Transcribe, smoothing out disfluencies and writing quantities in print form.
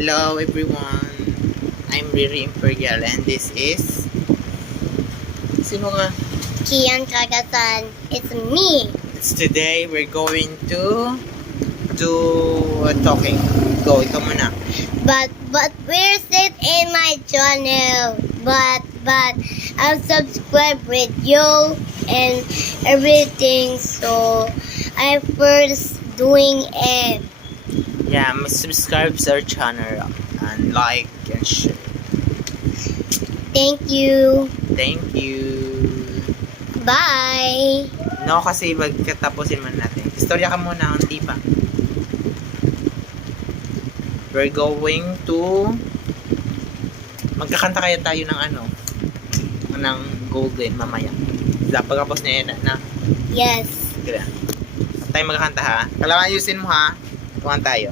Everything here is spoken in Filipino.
Hello everyone, I'm Riri Imperial and this is... Sino nga? Kian Kagasan, it's me. It's today we're going to do a talking. Go, ikaw muna. But where's it in my channel? But I'll subscribe with you and everything. So I first doing it. Yeah, subscribe to our channel and like and share. Thank you. Thank you. Bye. No, kasi magkatapusin man natin. Istorya ka muna, ang tipa. We're going to... Magkakanta kaya tayo ng ano? Ng Golden mamaya. Pagkapos niya na. Yes. Kaya. Tayo magkakanta ha. Kailangan ayusin mo ha. Tuwan tayo.